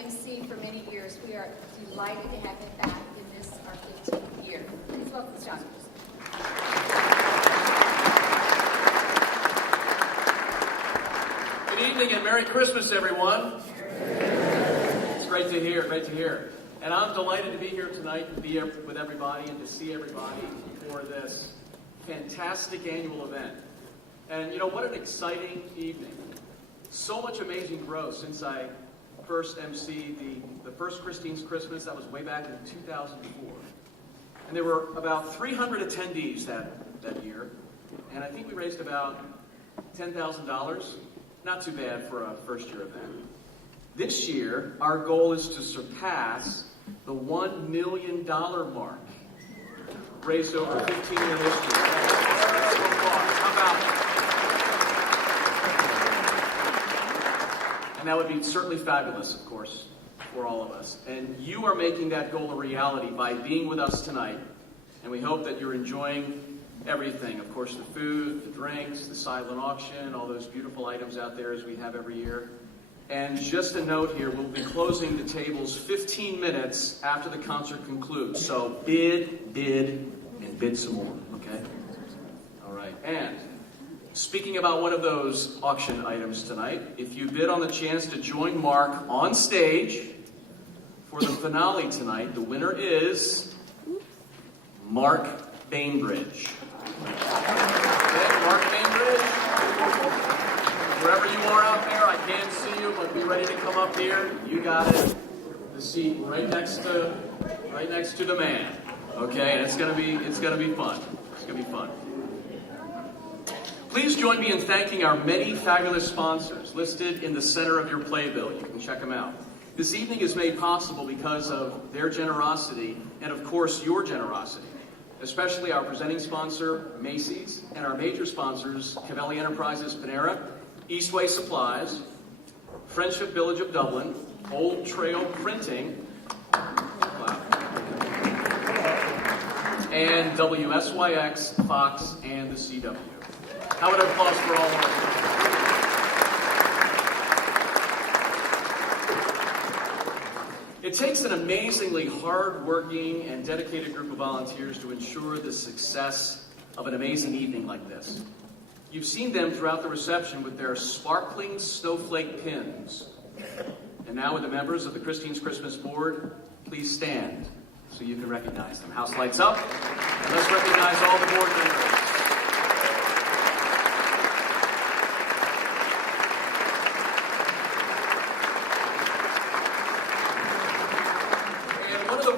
MC for many years. We are delighted to have him back in this, our 15th year. Please welcome John. Good evening and Merry Christmas, everyone. It's great to hear, great to hear. And I'm delighted to be here tonight, to be here with everybody and to see everybody for this fantastic annual event. And you know, what an exciting evening. So much amazing growth since I first emceed the first Christine's Christmas. That was way back in 2004. And there were about 300 attendees that year. And I think we raised about $10,000. Not too bad for a first-year event. This year, our goal is to surpass the $1 million mark, raised over 15-year history. So far. How about it? And that would be certainly fabulous, of course, for all of us. And you are making that goal a reality by being with us tonight. And we hope that you're enjoying everything. Of course, the food, the drinks, the silent auction, all those beautiful items out there as we have every year. And just a note here, we'll be closing the tables 15 minutes after the concert concludes. So bid, and bid some more, okay? All right. And speaking about one of those auction items tonight, if you bid on the chance to join Mark on stage for the finale tonight, the winner is Mark Bainbridge. Okay, Mark Bainbridge. Wherever you are out there, I can't see you, but be ready to come up here. You got it. The seat right next to the man. Okay, and it's gonna be fun. It's gonna be fun. Please join me in thanking our many fabulous sponsors listed in the center of your playbill. You can check them out. This evening is made possible because of their generosity and, of course, your generosity. Especially our presenting sponsor, Macy's, and our major sponsors, Cavelli Enterprises Panera, Eastway Supplies, Friendship Village of Dublin, Old Trail Printing, and WSYX, Fox, and the CW. How about an applause for all of us? It takes an amazingly hard-working and dedicated group of volunteers to ensure the success of an amazing evening like this. You've seen them throughout the reception with their sparkling snowflake pins. And now with the members of the Christine's Christmas Board, please stand so you can recognize them. House lights up, and let's recognize all the board members.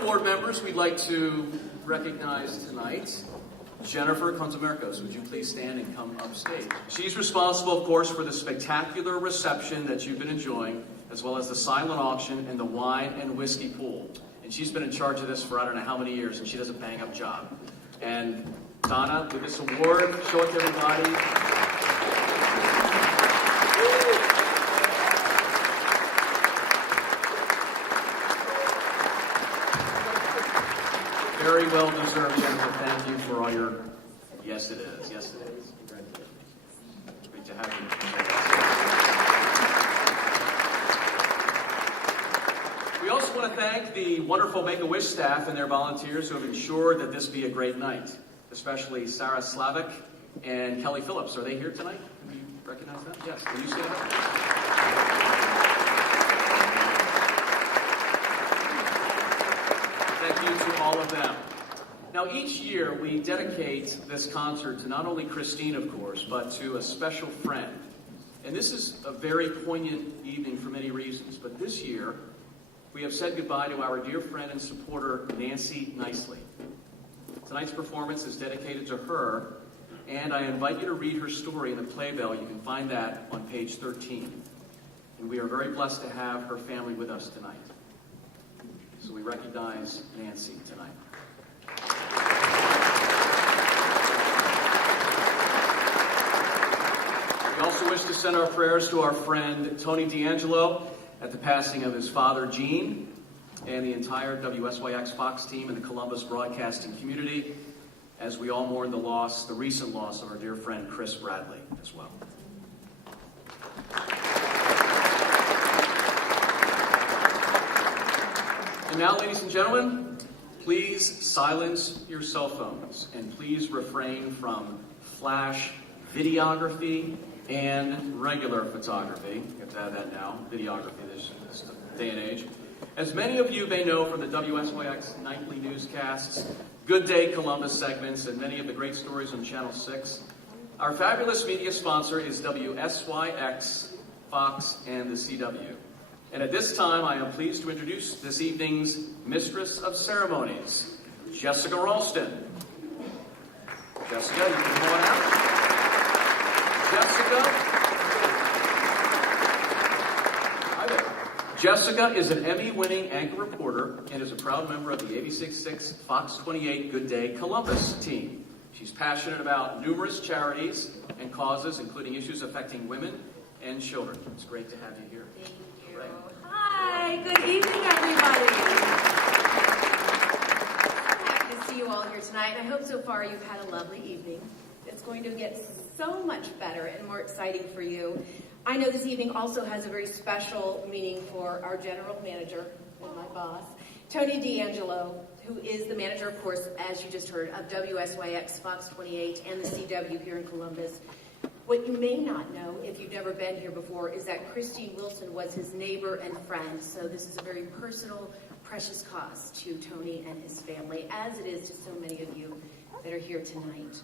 Board members we'd like to recognize tonight. Jennifer Contamercos, would you please stand and come up stage? She's responsible, of course, for the spectacular reception that you've been enjoying, as well as the silent auction and the wine and whiskey pool. And she's been in charge of this for I don't know how many years, and she does a bang-up job. And Donna, with this award, show it to everybody. Very well deserved, Jennifer. Thank you for all your... Yes, it is. Yes, it is. Congratulations. Great to have you. We also want to thank the wonderful Make-A-Wish staff and their volunteers who have ensured that this be a great night, especially Sarah Slavic and Kelly Phillips. Are they here tonight? Can you recognize them? Yes. Can you stand up? Thank you to all of them. Now, each year we dedicate this concert to not only Christine, of course, but to a special friend. And this is a very poignant evening for many reasons. But this year, we have said goodbye to our dear friend and supporter, Nancy Nicely. Tonight's performance is dedicated to her, and I invite you to read her story in the playbill. You can find that on page 13. And we are very blessed to have her family with us tonight. So we recognize Nancy tonight. We also wish to send our prayers to our friend Tony D'Angelo at the passing of his father, Gene, and the entire WSYX Fox team and the Columbus broadcasting community, as we all mourn the recent loss of our dear friend Chris Bradley as well. And now, ladies and gentlemen, please silence your cell phones and please refrain from flash videography and regular photography. You have to add that now, videography this day and age. As many of you may know from the WSYX nightly newscasts, Good Day Columbus segments, and many of the great stories on Channel 6, our fabulous media sponsor is WSYX, Fox, and the CW. And at this time, I am pleased to introduce this evening's Mistress of Ceremonies, Jessica Ralston. Jessica, you can come on out. Jessica. Hi there. Jessica is an Emmy-winning anchor reporter and is a proud member of the 86.6 Fox 28 Good Day Columbus team. She's passionate about numerous charities and causes, including issues affecting women and children. It's great to have you here. Thank you. Hi, good evening, everybody. I'm happy to see you all here tonight. I hope so far you've had a lovely evening. It's going to get so much better and more exciting for you. I know this evening also has a very special meaning for our general manager and my boss, Tony D'Angelo, who is the manager, of course, as you just heard, of WSYX, Fox 28, and the CW here in Columbus. What you may not know, if you've never been here before, is that Christine Wilson was his neighbor and friend. So this is a very personal, precious cause to Tony and his family, as it is to so many of you that are here tonight.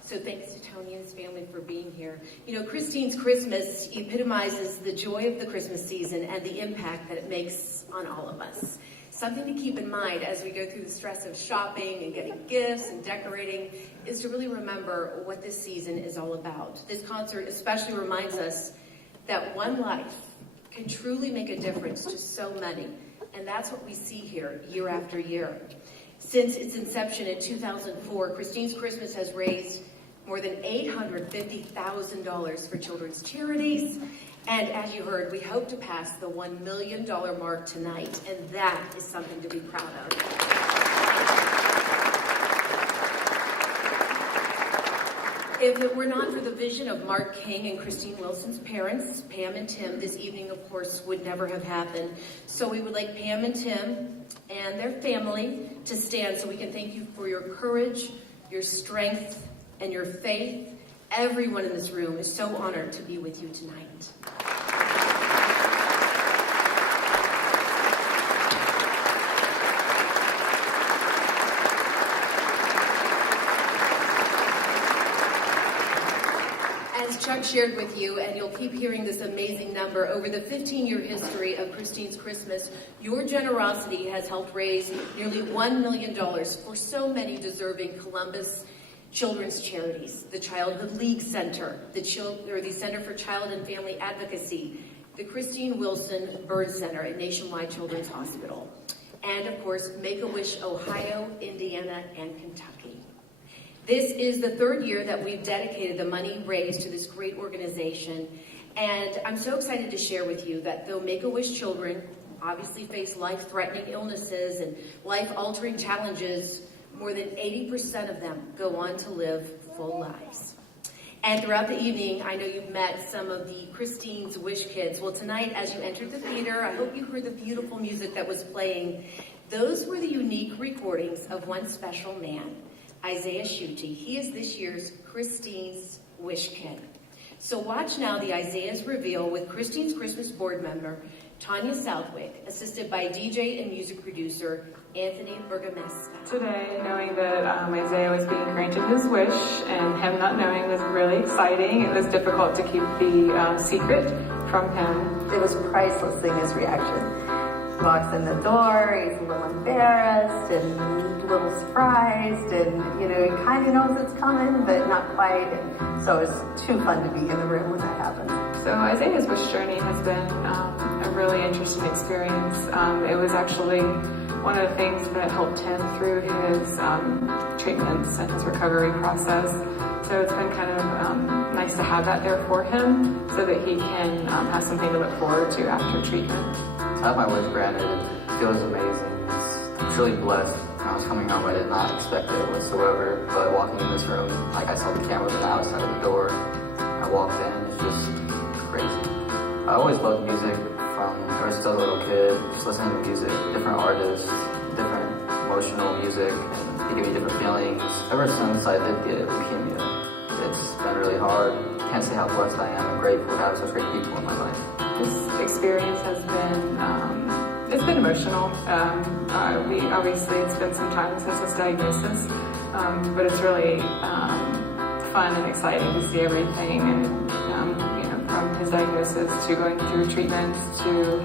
So thanks to Tony and his family for being here. You know, Christine's Christmas epitomizes the joy of the Christmas season and the impact that it makes on all of us. Something to keep in mind as we go through the stress of shopping and getting gifts and decorating is to really remember what this season is all about. This concert especially reminds us that one life can truly make a difference to so many, and that's what we see here year after year. Since its inception in 2004, Christine's Christmas has raised more than $850,000 for children's charities. And as you heard, we hope to pass the $1 million mark tonight, and that is something to be proud of. If it were not for the vision of Mark King and Christine Wilson's parents, Pam and Tim, this evening, of course, would never have happened. So we would like Pam and Tim and their family to stand so we can thank you for your courage, your strength, and your faith. Everyone in this room is so honored to be with you tonight. As Chuck shared with you, and you'll keep hearing this amazing number, over the 15-year history of Christine's Christmas, your generosity has helped raise nearly $1 million for so many deserving Columbus children's charities: the Childhood League Center, the Center for Child and Family Advocacy, the Christine Wilson Burn Center at Nationwide Children's Hospital, and of course, Make-A-Wish Ohio, Indiana, and Kentucky. This is the third year that we've dedicated the money raised to this great organization, and I'm so excited to share with you that though Make-A-Wish children obviously face life-threatening illnesses and life-altering challenges, more than 80% of them go on to live full lives. And throughout the evening, I know you've met some of the Christine's Wish Kids. Well, tonight, as you entered the theater, I hope you heard the beautiful music that was playing. Those were the unique recordings of one special man, Isaiah Schutte. He is this year's Christine's Wish Kid. So watch now the Isaiah's reveal with Christine's Christmas board member, Tanya Southwick, assisted by DJ and music producer Anthony Bergamesca. Today, knowing that Isaiah was being granted his wish and him not knowing was really exciting. It was difficult to keep the secret from him. It was priceless seeing his reaction. He walks in the door, he's a little embarrassed and a little surprised, and he kind of knows it's coming, but not quite. And so it's too fun to be in the room when that happens. So Isaiah's wish journey has been a really interesting experience. It was actually one of the things that helped him through his treatments and his recovery process. So it's been kind of nice to have that there for him so that he can have something to look forward to after treatment. To have my wish granted, it feels amazing. It's truly blessed. When I was coming home, I did not expect it whatsoever. But walking in this room, like I saw the cameras on the outside of the door, I walked in, it's just crazy. I always loved music from ever since I was a little kid, just listening to music, different artists, different emotional music, and they give me different feelings. Ever since I did get leukemia, it's been really hard. I can't say how blessed I am and grateful to have such great people in my life. This experience has been, it's been emotional. It's been some time since his diagnosis, but it's really fun and exciting to see everything, and from his diagnosis to going through treatments to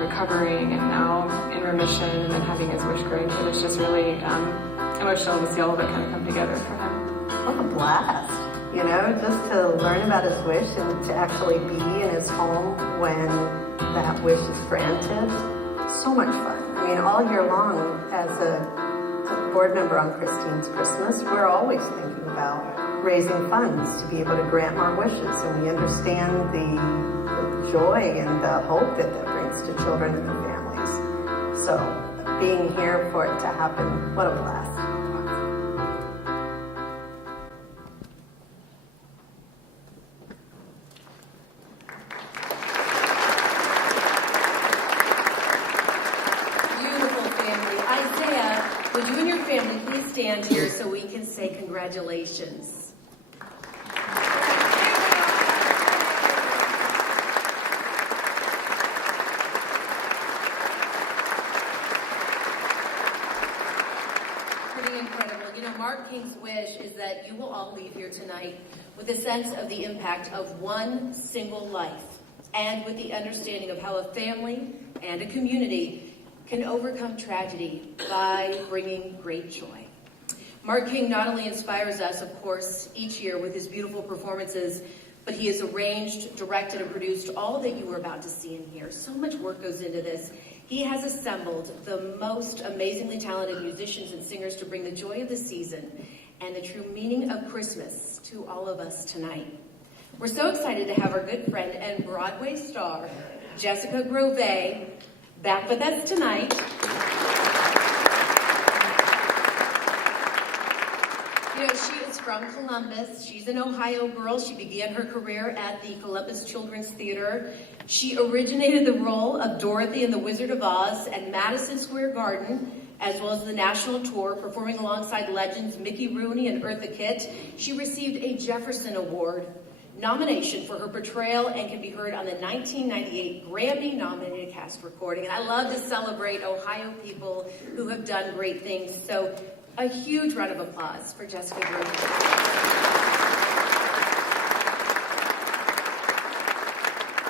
recovering and now in remission and then having his wish granted. It's just really emotional to see all of it kind of come together for him. What a blast, just to learn about his wish and to actually be in his home when that wish is granted. So much fun. I mean, all year long as a board member on Christine's Christmas, we're always thinking about raising funds to be able to grant more wishes, and we understand the joy and the hope that brings to children and their families. So being here for it to happen, what a blast. Would you and your family please stand here so we can say congratulations? Pretty incredible. Mark King's wish is that you will all leave here tonight with a sense of the impact of one single life, and with the understanding of how a family and a community can overcome tragedy by bringing great joy. Mark King not only inspires us, of course, each year with his beautiful performances, but he has arranged, directed, and produced all that you are about to see and hear. So much work goes into this. He has assembled the most amazingly talented musicians and singers to bring the joy of the season and the true meaning of Christmas to all of us tonight. We're so excited to have our good friend and Broadway star, Jessica Grove, back with us tonight. She is from Columbus. She's an Ohio girl. She began her career at the Columbus Children's Theatre. She originated the role of Dorothy in The Wizard of Oz at Madison Square Garden, as well as the national tour, performing alongside legends Mickey Rooney and Eartha Kitt. She received a Jefferson Award nomination for her portrayal and can be heard on the 1998 Grammy-nominated cast recording. And I love to celebrate Ohio people who have done great things. So a huge round of applause for Jessica Grove.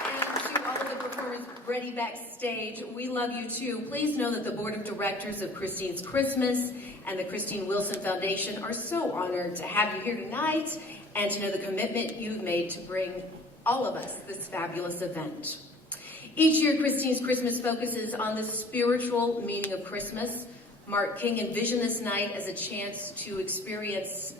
And to all of the performers ready backstage, we love you too. Please know that the Board of Directors of Christine's Christmas and the Christine Wilson Foundation are so honored to have you here tonight, and to know the commitment you've made to bring all of us this fabulous event. Each year, Christine's Christmas focuses on the spiritual meaning of Christmas. Mark King envisioned this night as a chance to experience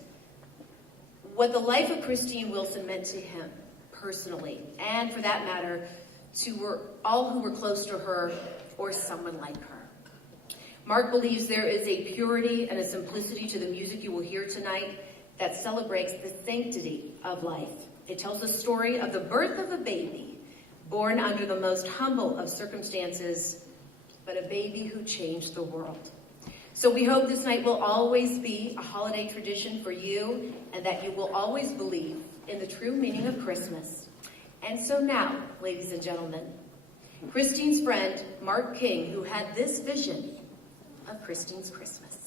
what the life of Christine Wilson meant to him personally, and for that matter, to all who were close to her or someone like her. Mark believes there is a purity and a simplicity to the music you will hear tonight that celebrates the sanctity of life. It tells the story of the birth of a baby, born under the most humble of circumstances, but a baby who changed the world. So we hope this night will always be a holiday tradition for you, and that you will always believe in the true meaning of Christmas. And so now, ladies and gentlemen, Christine's friend, Mark King, who had this vision of Christine's Christmas.